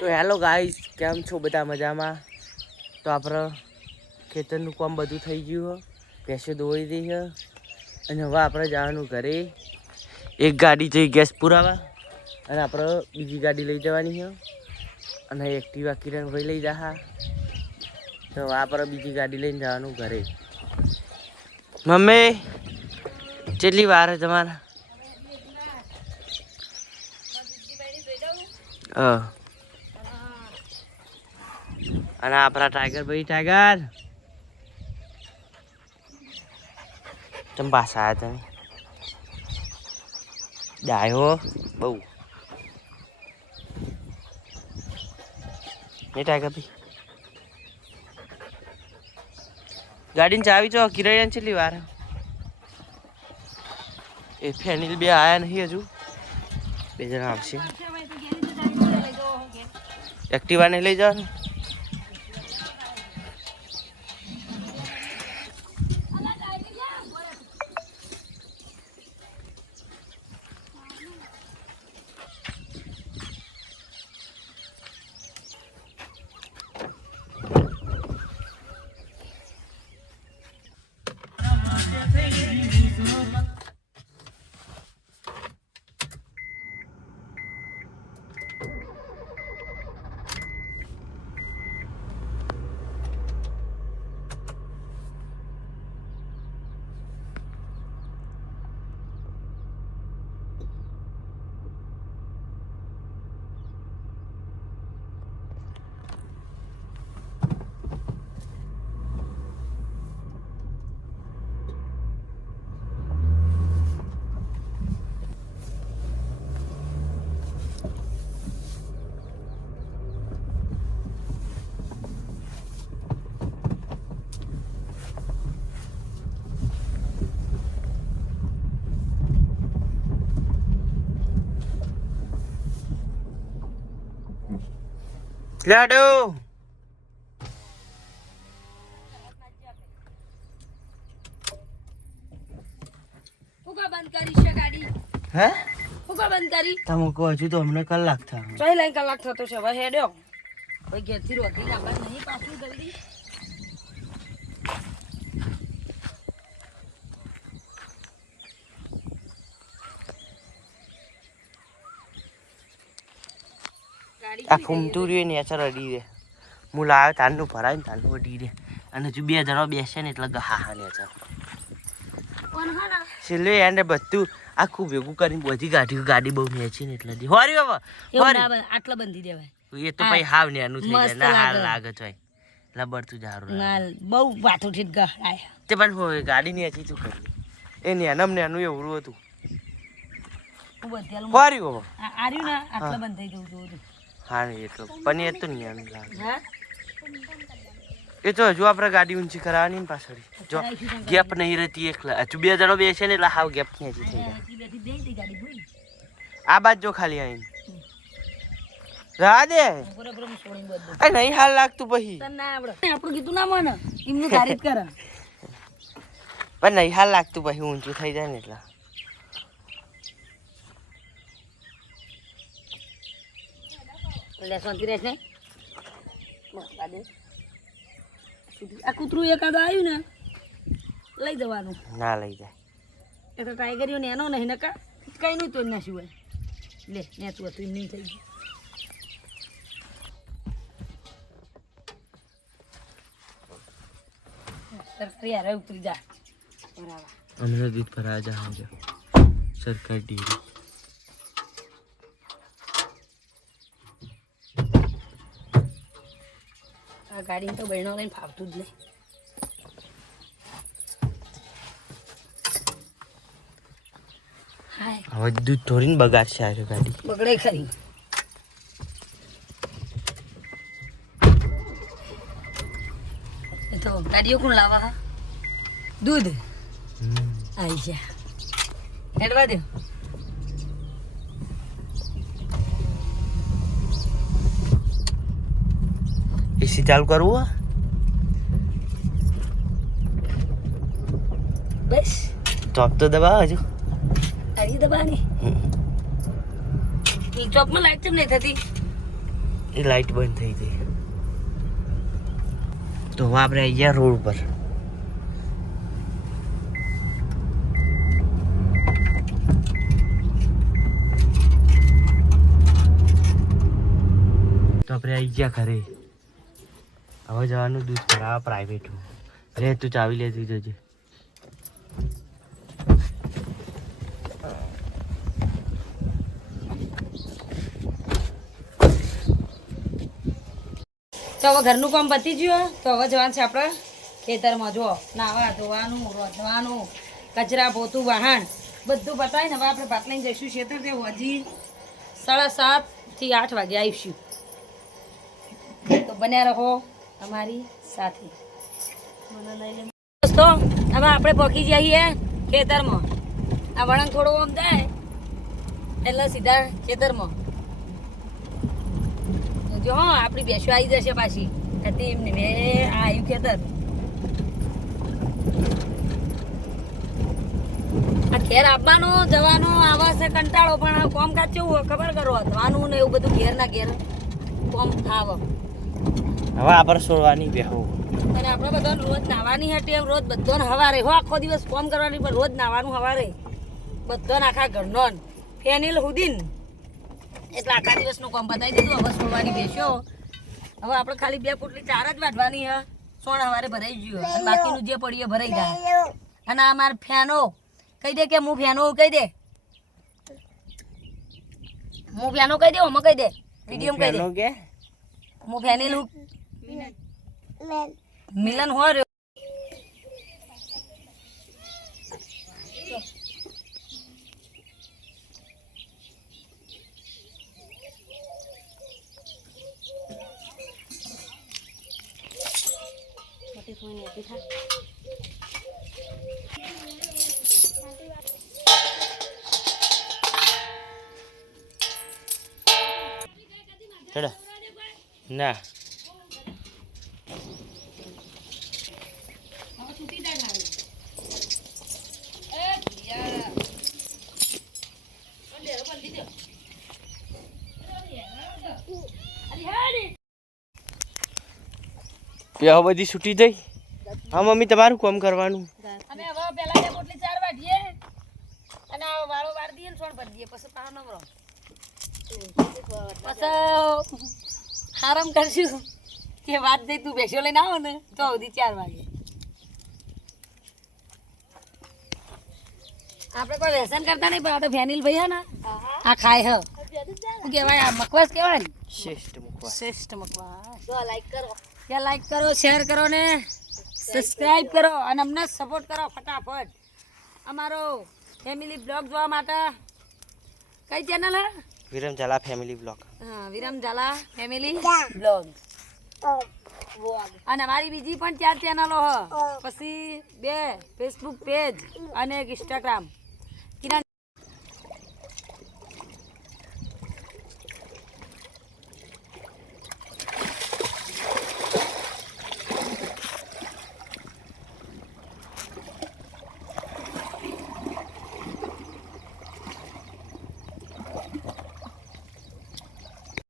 તો hello guys, કેમ છો બધા? મજામાં? તો આપણે ખેતરનું કામ બધું થઈ ગયું છે, ભેંસો દોઈ દઈ છે અને હવે આપણે જવાનું ઘરે. એક ગાડી જઈ ગેસ પુરાવા અને આપણે બીજી ગાડી લઈ જવાની છે અને એક્ટિવા કિરણભાઈ લઈ જા. તો આપણે બીજી ગાડી લઈને જવાનું ઘરે. મમ્મી કેટલી વાર છે તમારે? અને આપણા ટાઈગર ભાઈ, ટાઈગર તમે પાછા આવ્યા? તમે ડાયો બહુ નહીં ટાઈગર ભાઈ. ગાડીને ચાવી ચો કિરણ કેટલી વાર? એ ફેનિલ બે આયા નહીં હજુ, બે જણા આવશે. એક્ટિવાને લઈ જવાનું. લાડો બંધ કરી છે ગાડી. હે ફુકા બંધ કરી તમે કહો હજુ તો અમને કલાક થાય. ચોઈ લાઈન કલાક થતો છે. હવે હેડ્યો કોઈ ઘેરથી રોકી લાવવા નહીં પાછું જલ્દી. આ ફૂમતું રહ્યું ને અસર અડી દે. હું લાવ્યો તારનું ભરાય ને તારનું અડી દે. અને હજુ બે જણા બેસે ને એટલે હા ને અસર છેલ્લે એને બધું આખું ભેગું કરીને બધી ગાડી બહુ મેચી ને એટલે હોરી હવે આટલા બંધી દેવાય. એ તો પછી હાવ ને એનું થઈ જાય. ના હાલ લાગે છે લબર તું જારું બહુ વાતો ઠીક ગહાય તે પણ હોય ગાડી ની હતી તું કરી એ નેનમ નેનું એવું હતું. હોરી હવે આર્યું ને આટલા બંધ થઈ જવું જોવું. હા એટલો પણ એ તો નેનું લાગે. એ તો હજુ આપણે ગાડી ઊંચી કરાવવાની ને પાછળ જો ગેપ નહીં રહેતી. એકલા હજુ બે જણો બેસે ને એટલે હાવ ગેપ ખેંચી થઈ જાય. આ બાજ જો ખાલી આવીને રા દે. નહીં હાલ લાગતું પછી આપણું કીધું ના મને એમનું તારીફ કરે પણ નહીં હાલ લાગતું પછી ઊંચું થઈ જાય ને એટલા. શાંતિ રહેશે ને આ કૂતરું એકાદ આવ્યું ને લઈ જવાનું. ના લઈ જાય એ તો ટાઈગરીઓ ને એનો નહીં ને કઈ નહીં તો ના સિવાય લે નેતું હતું એમ નહીં થઈ ગયું. સરકારી હારે ઉતરી જા બરાબર. અમને દૂધ ભરા જા સરકાર ડેરી. આ ગાડી તો બહેનો લઈને ફાવતું જ નહીં. હવે દૂધ થોડીને બગાડશે આ ગાડી. બગડે ખરી. એ તો ગાડીઓ કોણ લાવા હા દૂધ આવી જા હેડવા દે. એસી ચાલુ કરવું? બસ ચોપ તો દબાવ હજુ. અરે દબાની એ ચોપમાં લાઈટ કેમ નહીં થતી? એ લાઈટ બંધ થઈ ગઈ. તો હવે આપણે આવી ગયા રોડ ઉપર. તો આપણે આવી ગયા ઘરે. હવે જવાનું દૂધ ભરાવા પ્રાઇવેટ. લે તું ચાવી લેતી જજે. તો હવે ઘરનું કામ પતી ગયું તો હવે જવાનું છે આપણે ખેતરમાં. જુઓ નાવા ધોવાનું, રોધવાનું, કચરા પોતું, વાહણ બધું પતાવીને હવે આપણે ભાત લઈને જઈશું ખેતર. તે હજી 7:30 થી 8 વાગે આવીશું. તો બન્યા રહો અમારી સાથે. દોસ્તો હવે આપણે પહોંચી જઈએ ખેતરમાં. આ વળંગ થોડું આમ જાય એટલે સીધા ખેતરમાં. જો હા આપણી ભેંસો આવી જશે પાછી. હતી એમને મેં આવ્યું ખેતર. આ ઘેર આપવાનું જવાનું આવા છે કંટાળો. પણ કોમકાજ કેવું હોય ખબર કરો, ધવાનું ને એવું બધું ઘેર ના ઘેર કોમ આવે. હવે આપણે છોડવાની બેહો. અને આપણે બધાને રોજ નાવાની હતી એમ રોજ બધાને હવારે હો આખો દિવસ કોમ કરવાની પણ રોજ નાવાનું હવારે બધાને આખા ઘરનો ફેનિલ હુદીન એટલે આખા દિવસનું કામ બતાવી દીધું. હવે છોડવાની બેસ્યો. હવે આપણે ખાલી 2 પોટલી 4 જ વાઢવાની હ. સોણ હવારે ભરાઈ ગયું અને બાકીનું જે પડ્યું એ ભરાઈ જાય. અને આ મારા ફેનો કહી દે કે હું ફેનો કહી દે. હું ફેનો કહી દે. ઓમાં કહી દે વિડીયો કહી દે કે હું ફેનિલ મિલન હો રહ્યો. ચડો ના પ્યાવ બધી છૂટી થઈ. હા મમ્મી તમારું કામ કરવાનું. અમે હવે પેલા 2 પોટલી 4 વાઢીએ અને આ વાળો વાર દઈએ ને સોણ ભરી દઈએ પછી પાછો નવરો પછી આરામ કરશું કે વાત દઈ તું બેસ્યો લઈને આવો ને તો સુધી 4 વાગે. આપણે કોઈ વ્યસન કરતા નહીં પણ આ તો ફેનિલ ભાઈ હે ને આ ખાય હ. શું કહેવાય આ મકવાસ કહેવાય ને. શ્રેષ્ઠ મકવાસ. જો લાઈક કરો, ત્યાં લાઈક કરો, શેર કરો ને સબસ્ક્રાઇબ કરો અને અમને સપોર્ટ કરો ફટાફટ. અમારો ફેમિલી બ્લોગ જોવા માટે કઈ ચેનલ હે? વિરમ ઝાલા ફેમિલી બ્લોગ. હા વિરમ ઝાલા ફેમિલી બ્લોગ. અને અમારી બીજી પણ 4 ચેનલો હ. પછી 2 ફેસબુક પેજ અને 1 ઇન્સ્ટાગ્રામ.